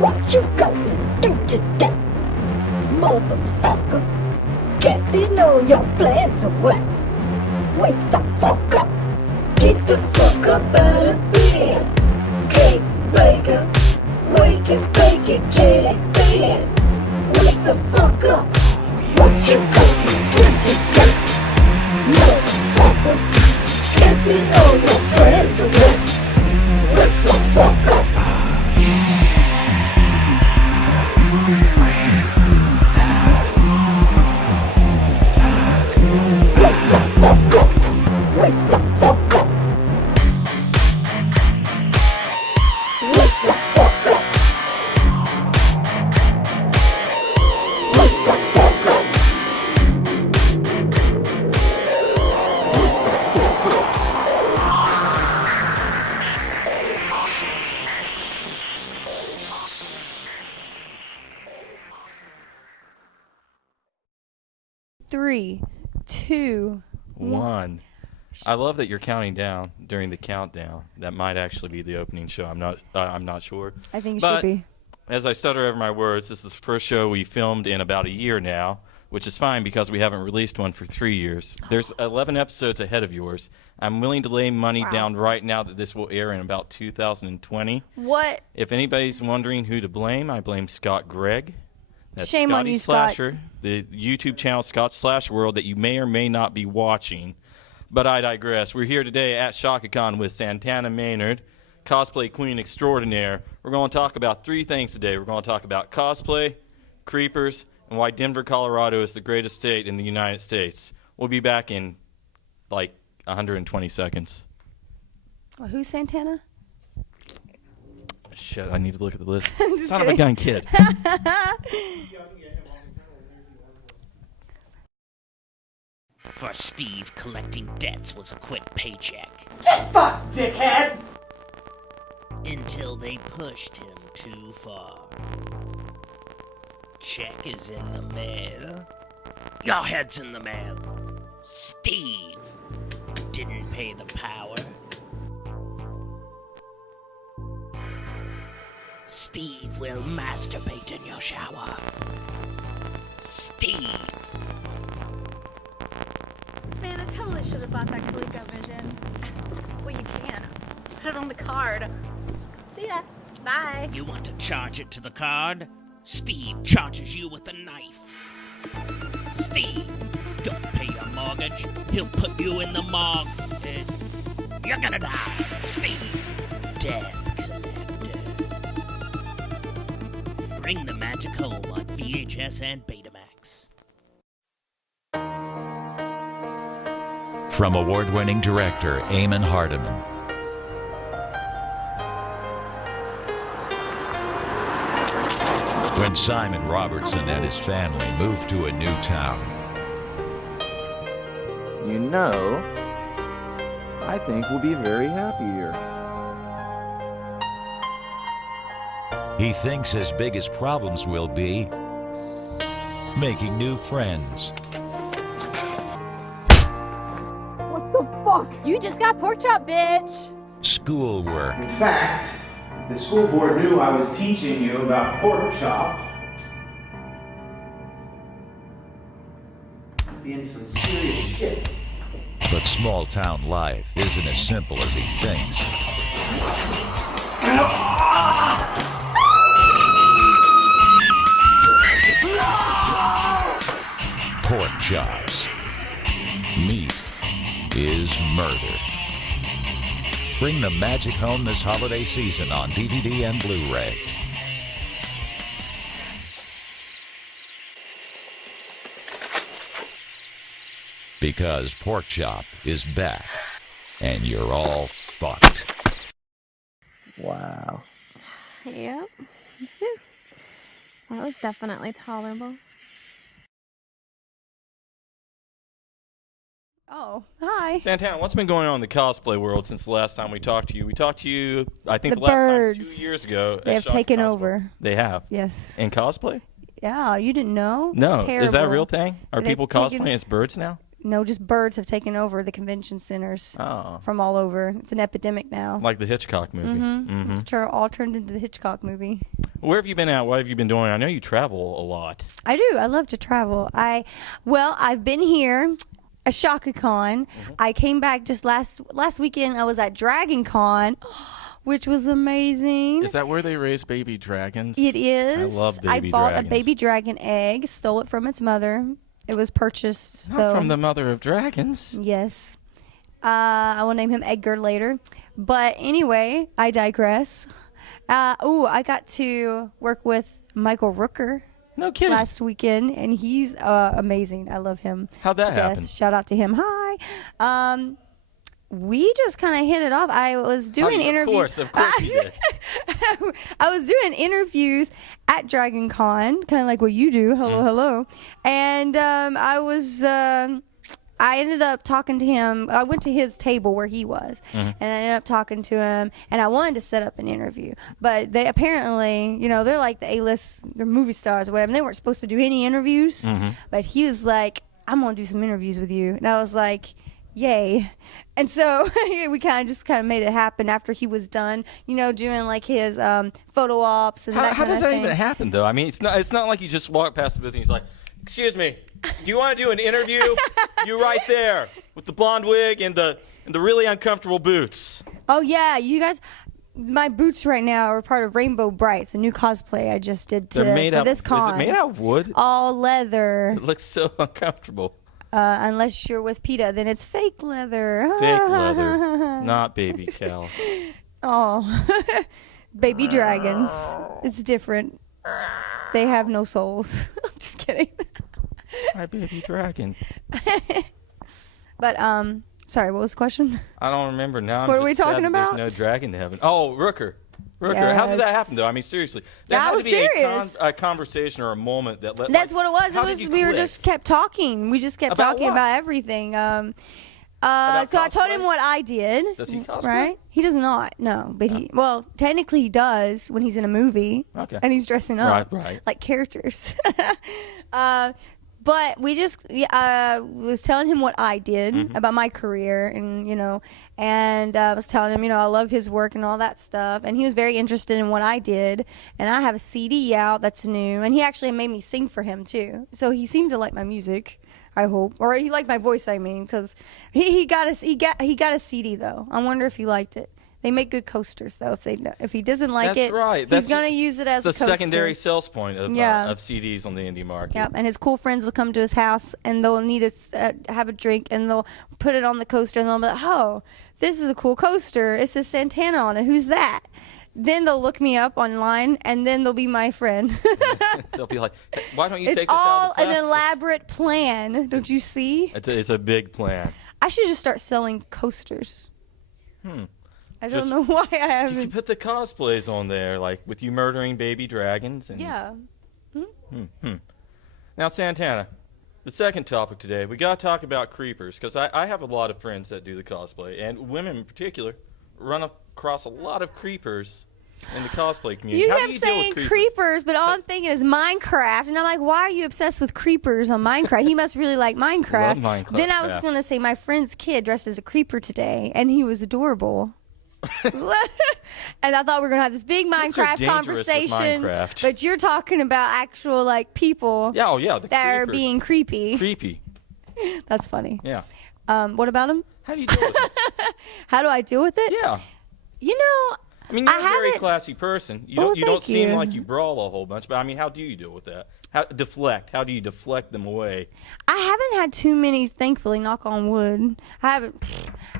What you gonna do today, motherfucker? Giving all your plans away. Wake the fuck up. Get the fuck up out of bed. Cake baker. Wake it, bake it, get it fed. Wake the fuck up. What you gonna do today, motherfucker? Giving all your plans away. Wake the fuck up. Wake the fuck up. Wake the fuck up. Wake the fuck up. Wake the fuck up. 3, 2, 1. I love that you're counting down during the countdown. That might actually be the opening show. I'm not sure. I think it But should be. as I stutter over my words, this is the first show we filmed in about a year now, which is fine because we haven't released one for 3 years. There's 11 episodes ahead of yours. I'm willing to lay money down right now that this will air in about 2020. What? If anybody's wondering who to blame, I blame Scott Gregg. That's Shame on Scotty you, Scott. Slasher, the YouTube channel Scott Slash World that you may or may not be watching. But I digress. We're here today at ShakaCon with Santana Maynard, cosplay queen extraordinaire. We're going to talk about 3 things today. We're going to talk about cosplay, creepers, and why Denver, Colorado is the greatest state in the United States. We'll be back in like 120 seconds. Who's Santana? Shit, I need to look at the list. I'm just Son of a gun kid. For Steve, collecting debts was a quick paycheck. Get fucked, dickhead! Until they pushed him too far. Check is in the mail. Your head's in the mail. Steve didn't pay the power. Steve will masturbate in your shower. Steve. Man, I totally should have bought that ColecoVision. Well, you can. Put it on the card. See ya. Bye. You want to charge it to the card? Steve charges you with a knife. Steve, don't pay your mortgage. He'll put you in the morgue. You're gonna die. Steve, death collector. Bring the magic home on VHS and Betamax. From award-winning director Eamon Hardiman. When Simon Robertson and his family moved to a new town, You know, I think we'll be very happy here. he thinks his biggest problems will be making new friends. What the fuck? You just got pork chop, bitch. Schoolwork, In fact, the school board knew I was teaching you about pork chop. Being some serious shit. but small-town life isn't as simple as he thinks. Pork chops. Meat is murder. Bring the magic home this holiday season on DVD and Blu-ray. Because Pork Chop is back, and you're all fucked. Wow. Yep. That was definitely tolerable. Oh, hi. Santana, what's been going on in the cosplay world since the last time we talked to you? We talked to you, I think, The the last birds. time 2 years ago. They at have Shaka taken Cosplay. over. They have? Yes. In cosplay? Yeah, you didn't know? No. It's terrible. Is that a real thing? Are They've people taken- cosplaying as birds now? No, just birds have taken over the convention centers Oh. from all over. It's an epidemic now. Like the Hitchcock movie. It's all turned into the Hitchcock movie. Where have you been at? What have you been doing? I know you travel a lot. I do. I love to travel. I've been here at ShakaCon. I came back just last weekend. I was at Dragon Con, which was amazing. Is that where they raise baby dragons? It is. I love baby I bought dragons. a baby dragon egg, stole it from its mother. It was purchased. Not from the mother of dragons. Yes. I will name him Edgar later. But anyway, I digress. I got to work with Michael Rooker. No kidding. Last weekend, and he's amazing. I love him. How'd that happen? Shout out to him. Hi. We just kind of hit it off. I was doing interviews. Of course you did. I was doing interviews at Dragon Con, kind of like what you do. Hello. And I ended up talking to him. I went to his table where he was, and I ended up talking to him. And I wanted to set up an interview, but they apparently, they're like the A-list, they're movie stars or whatever. And they weren't supposed to do any interviews, but he was like, "I'm gonna do some interviews with you," and I was like, "Yay!" And so we kind of made it happen after he was done, doing like his photo ops and How does that even happen though? I mean, it's not like you just walk past the booth and he's like, "Excuse me, do you want to do an interview? You right there with the blonde wig and the really uncomfortable boots." Oh yeah, you guys. My boots right now are part of Rainbow Brights, a new cosplay I just did for this con. Is it made out of wood? All leather. It looks so uncomfortable. Unless you're with PETA, then it's fake leather. Fake leather, not baby cow. Oh, baby dragons. It's different. They have no souls. I'm just kidding. My baby dragon. But sorry, what was the question? I don't remember now. What are we talking about? There's no dragon to heaven. Oh, Rooker. Yes. How did that happen though? I mean, seriously. That was serious. A conversation or a moment that let. That's what it was. We were just kept talking. We just kept talking about everything. So I told him what I did. Does he cosplay? Right? He does not. No, but technically he does when he's in a movie. Okay. And he's dressing up. Right. Like characters. But we just was telling him what I did about my career, and I was telling him, I love his work and all that stuff, and he was very interested in what I did, and I have a CD out that's new, and he actually made me sing for him too, so he seemed to like my music, I hope, or he liked my voice, I mean, because he got a CD though. I wonder if he liked it. They make good coasters, though. If he doesn't like it, he's going to use it as a coaster. It's a secondary sales point of CDs on the indie market. Yep, and his cool friends will come to his house, and they'll need to have a drink, and they'll put it on the coaster, and they'll be like, "Oh, this is a cool coaster. It says Santana on it. Who's that?" Then they'll look me up online, and then they'll be my friend. They'll be like, "Why don't you take this It's all out of the an plastic?" elaborate plan. Don't you see? It's a big plan. I should just start selling coasters. I don't know why I haven't. You could put the cosplays on there, like with you murdering baby dragons. And Yeah. Now, Santana, the second topic today, we got to talk about creepers, because I have a lot of friends that do the cosplay, and women in particular run across a lot of creepers in the cosplay community. You How kept do you deal saying with creepers, but all I'm thinking is Minecraft, and I'm like, why are you obsessed with creepers on Minecraft? He must really like Minecraft. Love Minecraft. Then I was going to say my friend's kid dressed as a creeper today, and he was adorable. And I thought we were gonna have this big Minecraft conversation, Minecraft. but you're talking about actual people the that are creepers. being creepy. Creepy. That's funny. Yeah. What about him? How do you deal with it? How do I deal with it? Yeah. I mean, you're a very classy person. You don't seem like you brawl a whole bunch, but I mean, how do you deal with that? How do you deflect them away? I haven't had too many, thankfully, knock on wood. I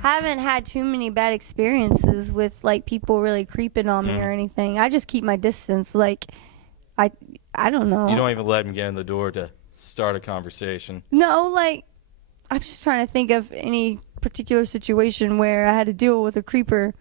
haven't had too many bad experiences with people really creeping on me or anything. I just keep my distance. I don't know. You don't even let them get in the door to start a conversation. No, I'm just trying to think of any particular situation where I had to deal with a creeper.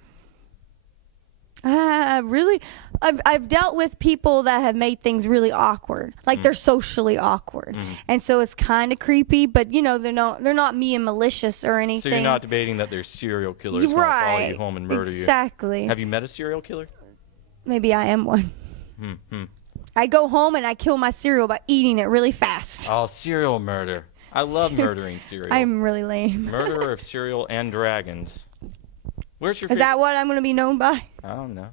I've dealt with people that have made things really awkward, they're socially awkward, and so it's kind of creepy. But they're not mean and malicious or anything. So you're not debating that there's serial killers who follow you home and murder you. Exactly. Have you met a serial killer? Maybe I am one. I go home and I kill my cereal by eating it really fast. Oh, serial murder! I love murdering cereal. I'm really lame. Murderer of cereal and dragons. Where's your? Is that what I'm going to be known by? I don't know.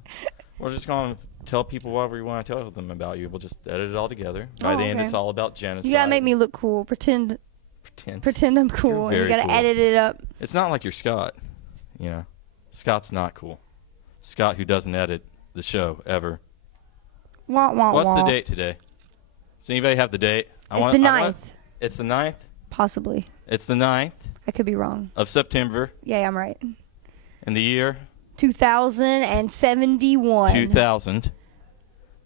We're just going to tell people whatever you want to tell them about you. We'll just edit it all together. By the end, okay. it's all about genocide. You gotta make me look cool. Pretend I'm cool. And you gotta edit it up. It's not like you're Scott. You know, Scott's not cool. Scott, who doesn't edit the show ever. What's the date today? Does anybody have the date? It's the 9th. It's the 9th? Possibly. It's the 9th. I could be wrong. Of September. Yeah, I'm right. And the year? 2071. 2000.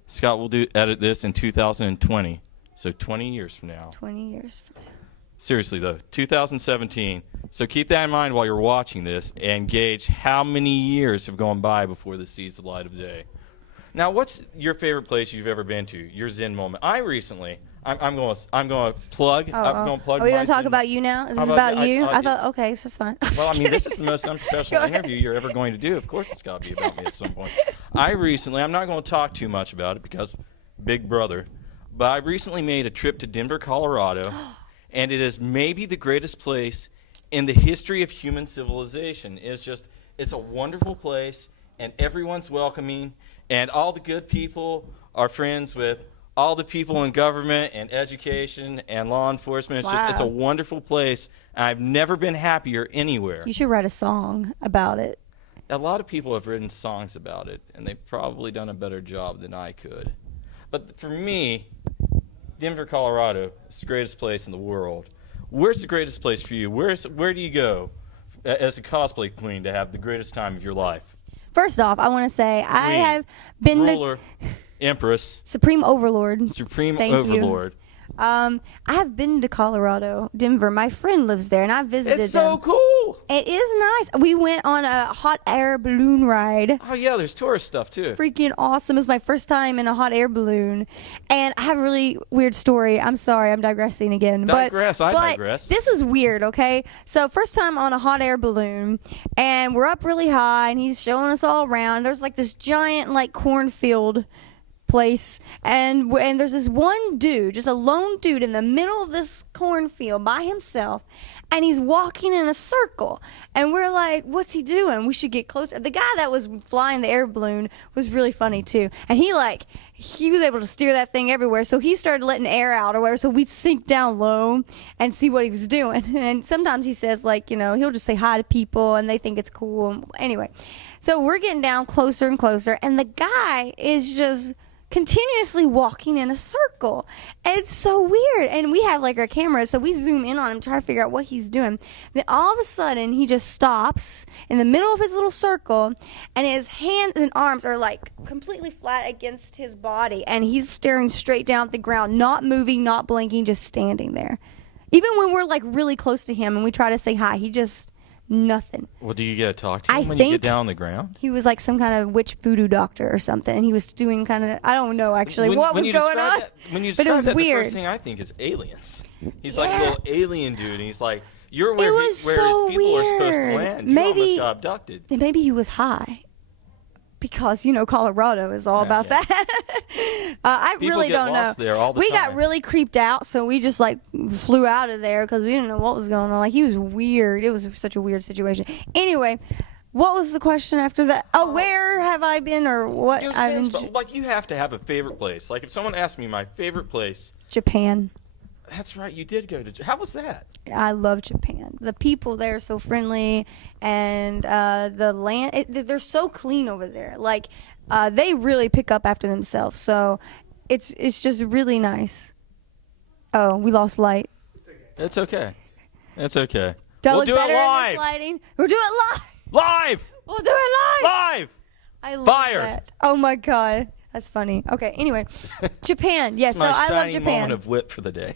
Scott will edit this in 2020. So 20 years from now. 20 years from now. Seriously, though, 2017. So keep that in mind while you're watching this and gauge how many years have gone by before this sees the light of day. Now, what's your favorite place you've ever been to? Your Zen moment. I'm going to plug. I'm going to plug. Are we going to talk about you now? Is this about you? I thought, okay, so it's fine. Well, I mean, this is the most unprofessional interview you're ever going to do. Of course, it's got to be about me at some point. I'm not going to talk too much about it because Big Brother, but I recently made a trip to Denver, Colorado, and it is maybe the greatest place in the history of human civilization. It's a wonderful place, and everyone's welcoming, and all the good people are friends with all the people in government and education and law enforcement. It's a wonderful place. I've never been happier anywhere. You should write a song about it. A lot of people have written songs about it, and they've probably done a better job than I could. But for me, Denver, Colorado is the greatest place in the world. Where's the greatest place for you? Where do you go as a cosplay queen to have the greatest time of your life? First off, I want to say I have been ruler, Empress, Supreme Overlord. Thank Overlord. You. I have been to Colorado, Denver. My friend lives there, and I visited It's so cool. It is nice. We went on a hot air balloon ride. Oh, yeah, there's tourist stuff, too. Freaking awesome. It was my first time in a hot air balloon. And I have a really weird story. I'm sorry, I'm digressing again. I digress. This is weird, okay? So first time on a hot air balloon, and we're up really high, and he's showing us all around. There's like this giant like cornfield place, and there's this one dude, just a lone dude in the middle of this cornfield by himself, and he's walking in a circle, and we're like, what's he doing? We should get closer. The guy that was flying the air balloon was really funny too, and he was able to steer that thing everywhere, so he started letting air out or whatever, so we'd sink down low and see what he was doing. And sometimes he says, like, you know, he'll just say hi to people and they think it's cool. Anyway, so we're getting down closer and closer, and the guy is just continuously walking in a circle. It's so weird. And we have like our cameras, so we zoom in on him, try to figure out what he's doing. Then all of a sudden he just stops in the middle of his little circle, and his hands and arms are like completely flat against his body, and he's staring straight down at the ground, not moving, not blinking, just standing there. Even when we're like really close to him and we try to say hi, he just nothing. Well, do you get to talk to him when you get down on the ground? He was like some kind of witch voodoo doctor or something, and he was doing kind of, I don't know actually what was going on. When you but it was describe that, weird. the first thing I think is aliens. He's like a little alien dude, and he's like, you're where, where his people are supposed to land. You almost got abducted. Maybe he was high. Because, you know, Colorado is all about that. I really don't know. There all the we time. got really creeped out, so we just like flew out of there because we didn't know what was going on. Like, he was weird. It was such a weird situation. Anyway, what was the question after that? Oh, where have I been or what? Like, you have to have a favorite place. Like, if someone asked me my favorite place. Japan. That's right. You did go to. How was that? I love Japan. The people there are so friendly, and the land, they're so clean over there. Like, they really pick up after themselves. So it's just really nice. Oh, we lost light. It's okay. It's okay. We'll do it live. We'll do it live. Live. We'll do it live. Live. I love Fired. that. Oh my God, that's funny. Okay, anyway, Japan. Yes, so I love Japan. Moment of wit for the day.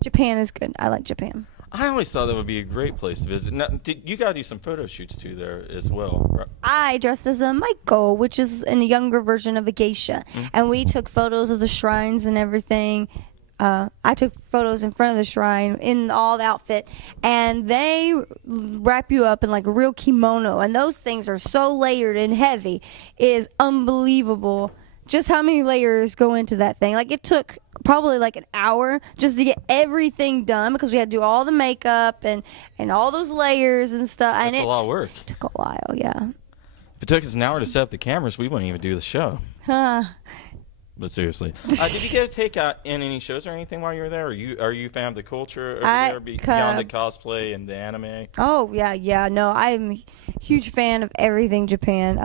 Japan is good. I like Japan. I always thought that would be a great place to visit. Now, you got to do some photo shoots too there as well, right? I dressed as a Maiko, which is a younger version of a geisha, and we took photos of the shrines and everything. I took photos in front of the shrine in all the outfit, and they wrap you up in like a real kimono, and those things are so layered and heavy. It is unbelievable just how many layers go into that thing. Like, it took probably like an hour just to get everything done because we had to do all the makeup and all those layers and stuff. That's a lot of work. Took a while, yeah. If it took us an hour to set up the cameras, we wouldn't even do the show. Huh. But seriously, did you get to take in any shows or anything while you were there? Are you a fan of the culture over there beyond the cosplay and the anime? Oh yeah. No, I'm a huge fan of everything Japan.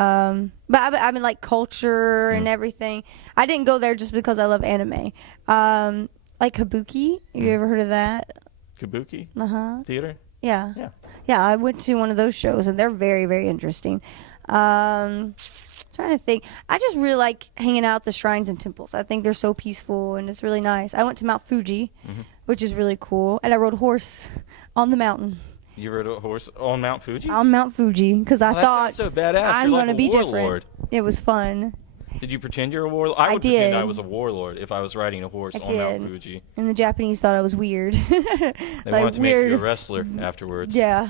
But I mean like culture and everything. I didn't go there just because I love anime. Like Kabuki. You ever heard of that? Kabuki? Theater? Yeah. I went to one of those shows and they're very, very interesting. Trying to think. I just really like hanging out at the shrines and temples. I think they're so peaceful and it's really nice. I went to Mount Fuji, which is really cool, and I rode a horse on the mountain. You rode a horse on Mount Fuji? On Mount Fuji, because I thought so badass. I'm You're going to like be warlord. different. It was fun. Did you pretend you're a warlord? I would pretend I was a warlord if I was riding a horse on Mount Fuji. And the Japanese thought I was weird. They wanted to make you a wrestler afterwards. Yeah.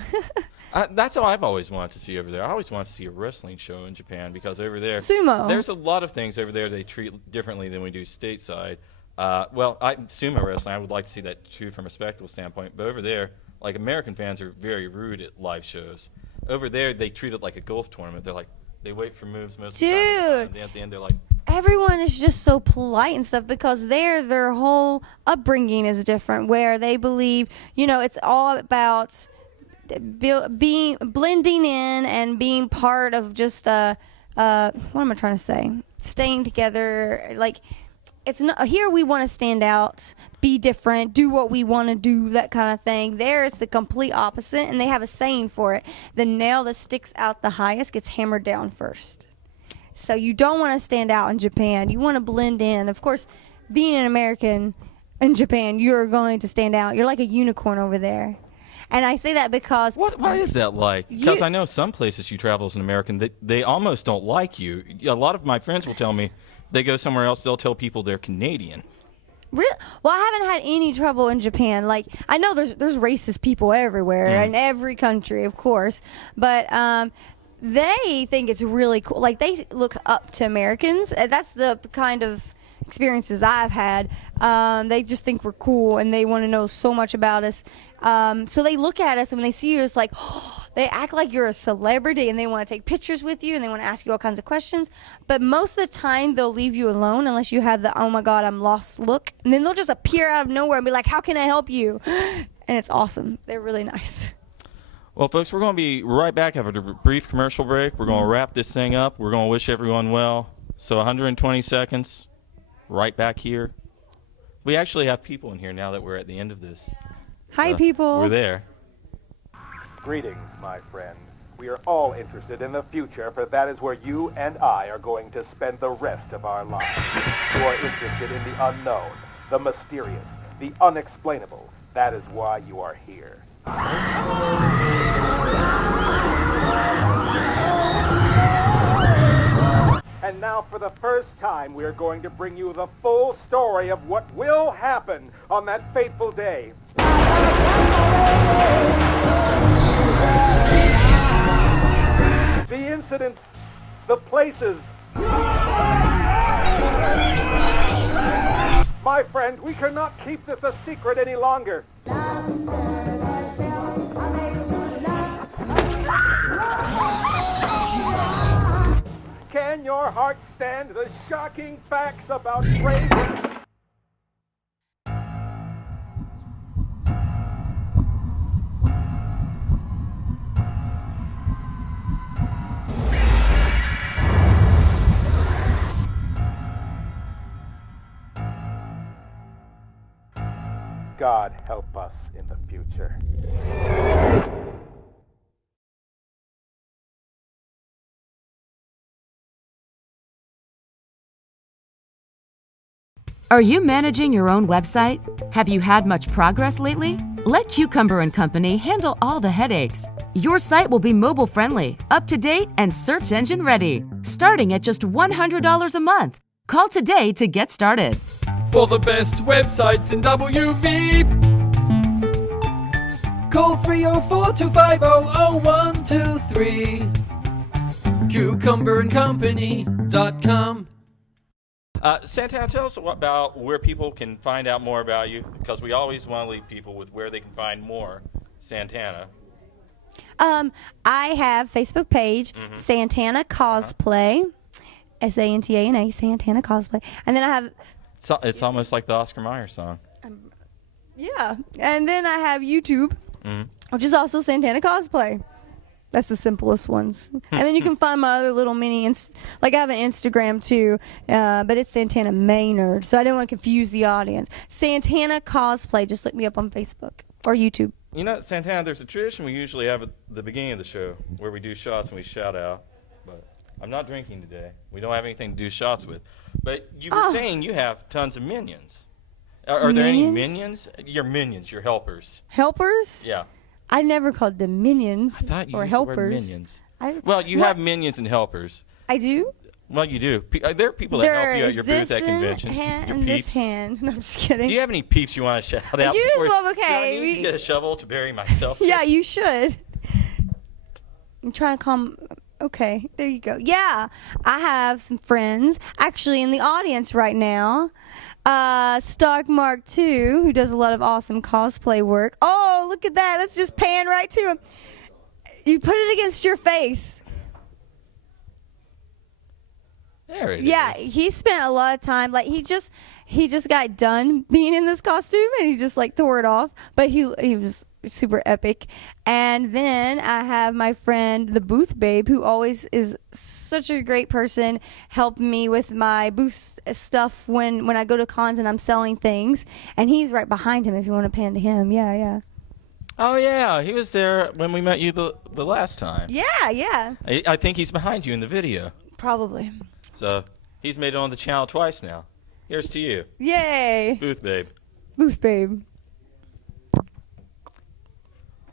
That's how I've always wanted to see over there. I always wanted to see a wrestling show in Japan because over there, sumo. There's a lot of things over there they treat differently than we do stateside. Sumo wrestling, I would like to see that too from a spectacle standpoint. But over there, like American fans are very rude at live shows. Over there, they treat it like a golf tournament. They're like, they wait for moves most of the time. And at the end, they're like, everyone is just so polite and stuff because their whole upbringing is different, where they believe, it's all about blending in and being part of just what am I trying to say? Staying together. Like, it's not here. We want to stand out, be different, do what we want to do, that kind of thing. There, it's the complete opposite, and they have a saying for it: the nail that sticks out the highest gets hammered down first. So you don't want to stand out in Japan. You want to blend in. Of course, being an American in Japan, you're going to stand out. You're like a unicorn over there. And I say that because... Why is that like? Because I know some places you travel as an American, they almost don't like you. A lot of my friends will tell me they go somewhere else, they'll tell people they're Canadian. Really? Well, I haven't had any trouble in Japan. Like, I know there's racist people everywhere, in every country, of course. But they think it's really cool. Like, they look up to Americans. That's the kind of experiences I've had. They just think we're cool, and they want to know so much about us. So they look at us, and when they see you, it's like, they act like you're a celebrity, and they want to take pictures with you, and they want to ask you all kinds of questions. But most of the time, they'll leave you alone unless you have the, oh my God, I'm lost look. And then they'll just appear out of nowhere and be like, how can I help you? And it's awesome. They're really nice. Well, folks, we're going to be right back after a brief commercial break. We're going to wrap this thing up. We're going to wish everyone well. So 120 seconds, right back here. We actually have people in here now that we're at the end of this. Hi, people. We're there. Greetings, my friend. We are all interested in the future, for that is where you and I are going to spend the rest of our lives. You are interested in the unknown, the mysterious, the unexplainable. That is why you are here. And now, for the first time, we are going to bring you the full story of what will happen on that fateful day. The incidents, the places. My friend, we cannot keep this a secret any longer. Can your heart stand the shocking facts about race? God help us in the future. Are you managing your own website? Have you had much progress lately? Let Cucumber & Company handle all the headaches. Your site will be mobile friendly, up to date, and search engine ready, starting at just $100 a month. Call today to get started. For the best websites in WV, call 304-250-0123. CucumberandCompany.com. Santana, tell us about where people can find out more about you, because we always want to leave people with where they can find more Santana. I have Facebook page, Santana Cosplay, Santana, Santana Cosplay, and then I have. It's almost like the Oscar Mayer song. Yeah, and then I have YouTube, which is also Santana Cosplay. That's the simplest ones. And then you can find my other little mini, like I have an Instagram too, but it's Santana Maynard, so I didn't want to confuse the audience. Santana Cosplay, just look me up on Facebook or YouTube. You know, Santana, there's a tradition we usually have at the beginning of the show where we do shots and we shout out, but I'm not drinking today. We don't have anything to do shots with. But you were saying you have tons of minions. Are there any minions? Your minions, your helpers. Helpers? Yeah. I never called them minions I thought you or used helpers. the word minions. Well, you have minions and helpers. I do? Well, you do. There are people that help you at your booth at convention. Your and peeps. this hand. No, I'm just kidding. Do you have any peeps you want to shout out? Okay. Do I need to get a shovel to bury myself? Yeah, you should. I'm trying to calm. Okay, there you go. Yeah, I have some friends actually in the audience right now. Stark Mark II, who does a lot of awesome cosplay work. Oh, look at that. Let's just pan right to him. You put it against your face. There it is. Yeah, he spent a lot of time. Like he just got done being in this costume, and he just like tore it off. But he was super epic. And then I have my friend, the Booth Babe, who always is such a great person, helping me with my booth stuff when I go to cons and I'm selling things. And he's right behind him if you want to pan to him. Yeah. Oh, yeah. He was there when we met you the last time. Yeah. I think he's behind you in the video. Probably. So he's made it on the channel twice now. Here's to you. Yay. Booth Babe. Booth Babe.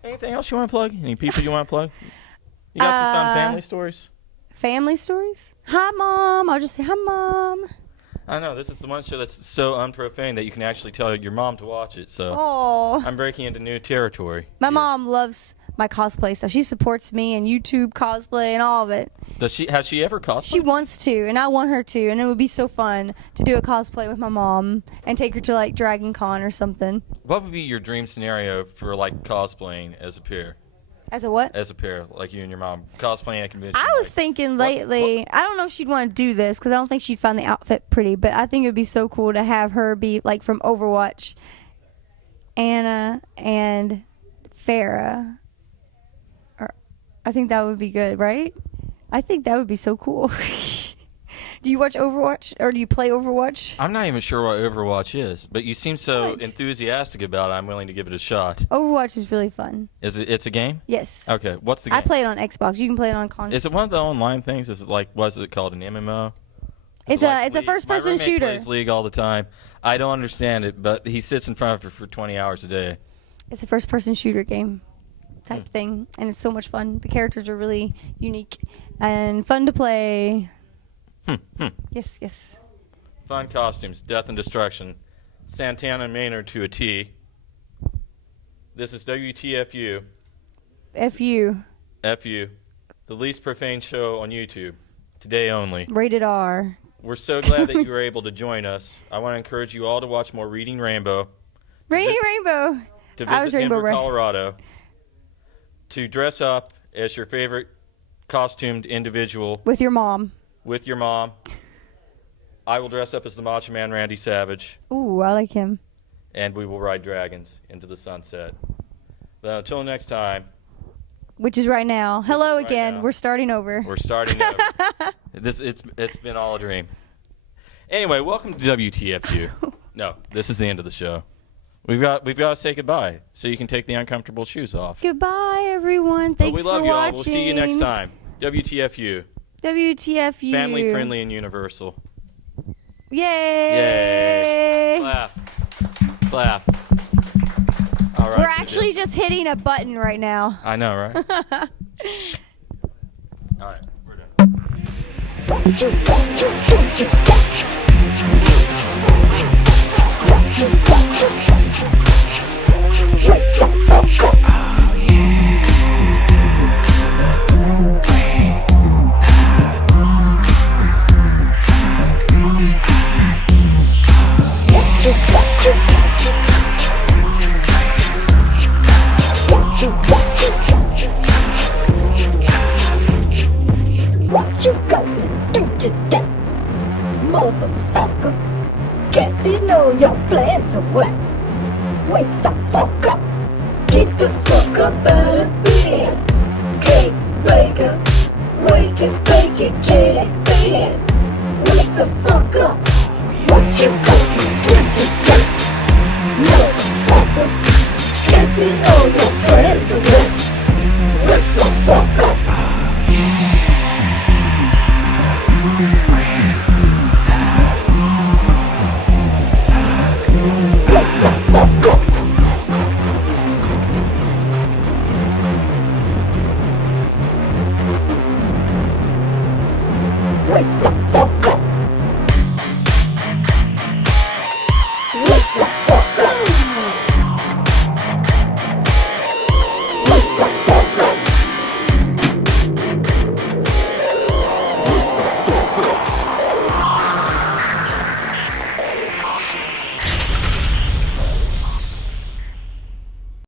Anything else you want to plug? Any people you want to plug? You got some fun family stories? Family stories? Hi, Mom. I'll just say, hi, Mom. I know. This is the one show that's so unprofane that you can actually tell your mom to watch it. So Oh. I'm breaking into new territory. My mom loves my cosplay stuff. She supports me and YouTube cosplay and all of it. Has she ever cosplayed? She wants to, and I want her to, and it would be so fun to do a cosplay with my mom and take her to like Dragon Con or something. What would be your dream scenario for like cosplaying as a pair? As a what? As a pair, like you and your mom cosplaying at a convention. I was thinking lately, I don't know if she'd want to do this because I don't think she'd find the outfit pretty, but I think it would be so cool to have her be like from Overwatch, Anna and Farah. I think that would be good, right? I think that would be so cool. Do you watch Overwatch, or do you play Overwatch? I'm not even sure what Overwatch is, but you seem so enthusiastic about it. I'm willing to give it a shot. Overwatch is really fun. It's a game? Yes. Okay, what's the game? I play it on Xbox. You can play it on console. Is it one of the online things? Is it like, what is it called, an MMO? It's a first-person shooter. My roommate plays League all the time. I don't understand it, but he sits in front of it for 20 hours a day. It's a first-person shooter game type thing, and it's so much fun. The characters are really unique and fun to play. Yes. Fun costumes, death and destruction. Santana Maynard to a T. This is WTFU. FU. The least profane show on YouTube. Today only. Rated R. We're so glad that you were able to join us. I want to encourage you all to watch more Reading Rainbow. Rainbow. To I was visit Rainbow Denver, Colorado. To dress up as your favorite costumed individual. With your mom. I will dress up as the Macho Man Randy Savage. Ooh, I like him. And we will ride dragons into the sunset. But until next time. Which is right now. Hello again. Now. We're starting over. It's been all a dream. Anyway, welcome to WTFU. No, this is the end of the show. We've got to say goodbye so you can take the uncomfortable shoes off. Goodbye, everyone. Thanks for watching. We love you all. We'll see you next time. WTFU. Family friendly and universal. Yay! Clap. All right. We're actually just hitting a button right now. I know, right? All right, we're done. motherfucker. Can't you know your plans are wet? Wake the fuck up. Get the fuck up out of bed. Cake baker. Wake it, bake it, get it fed. Wake the fuck up. What you fucking get it done? Motherfucker. Can't you know your plans are wet? Wake the fuck